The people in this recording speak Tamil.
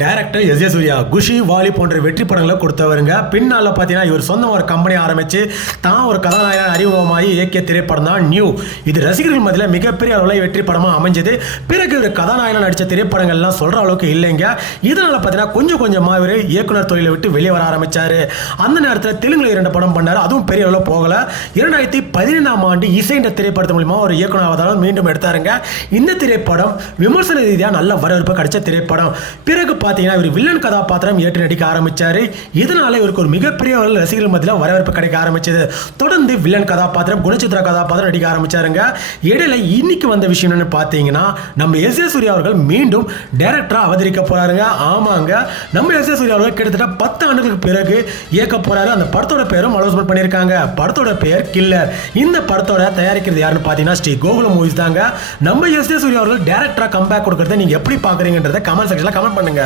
Director S. சூர்யா குஷி, வாலி போன்ற வெற்றி படங்களை கொடுத்தவருங்க. பின்னால் பார்த்தீங்கன்னா இவர் சொந்தம் ஒரு கம்பெனி ஆரம்பித்து தான் ஒரு கதாநாயகன் அறிமுகமாகி இயக்கிய திரைப்படம் தான் நியூ. இது ரசிகர்கள் மத்தியில் மிகப்பெரிய அளவில் வெற்றி படமாக அமைஞ்சது. பிறகு இவர் கதாநாயகன் நடித்த திரைப்படங்கள்லாம் சொல்கிற அளவுக்கு இல்லைங்க. இதனால் பார்த்தீங்கன்னா கொஞ்சம் கொஞ்சமாக இவர் இயக்குனர் தொழிலை விட்டு வெளியே வர ஆரம்பித்தார். அந்த நேரத்தில் தெலுங்குல 2 படம் பண்ணார். அதுவும் பெரிய அளவில் போகலை. 2015ஆம் ஆண்டு இசை என்ற திரைப்படத்தின் மூலமா ஒரு இயக்குனர் மீண்டும் எடுத்தாருங்க. இந்த திரைப்படம் விமர்சன ரீதியாக நல்ல வரவேற்பு கிடைச்ச திரைப்படம். பிறகு பார்த்தீங்கன்னா இவர் வில்லன் கதாபாத்திரம் ஏற்று நடிக்க ஆரம்பிச்சாரு. இதனால இவருக்கு ஒரு மிகப்பெரிய ரசிகர்கள் மத்தியில் வரவேற்பு கிடைக்க ஆரம்பிச்சது. தொடர்ந்து வில்லன் கதாபாத்திரம், குணச்சித்திர கதாபாத்திரம் நடிக்க ஆரம்பிச்சாருங்க. இடையில இன்னைக்கு வந்த விஷயம் என்னன்னு பார்த்தீங்கன்னா, நம்ம எஸ். சூர்யா அவர்கள் மீண்டும் டைரக்டரா அவதரிக்க போறாருங்க. ஆமாங்க, நம்ம எஸ். சூர்யா அவர்கள் கிட்டத்தட்ட 10 ஆண்டுகளுக்கு பிறகு இயக்க போறாரு. அந்த படத்தோட பேரும் அனௌன்ஸ்மெண்ட் பண்ணியிருக்காங்க. படத்தோட பெயர் கில்லர். இந்த படத்தோட தயாரிக்கிறது யாருன்னு பார்த்தீங்கன்னா ஸ்ரீ கோகுலம் மூவிஸ் தாங்க. நம்ம எஸ். சூர்யா அவர்கள் டைரக்டரா கம்பேக் கொடுக்கறத நீங்க எப்படி பாக்குறீங்கன்றத கமெண்ட் செக்ஷன்ல கமெண்ட் பண்ணுங்க.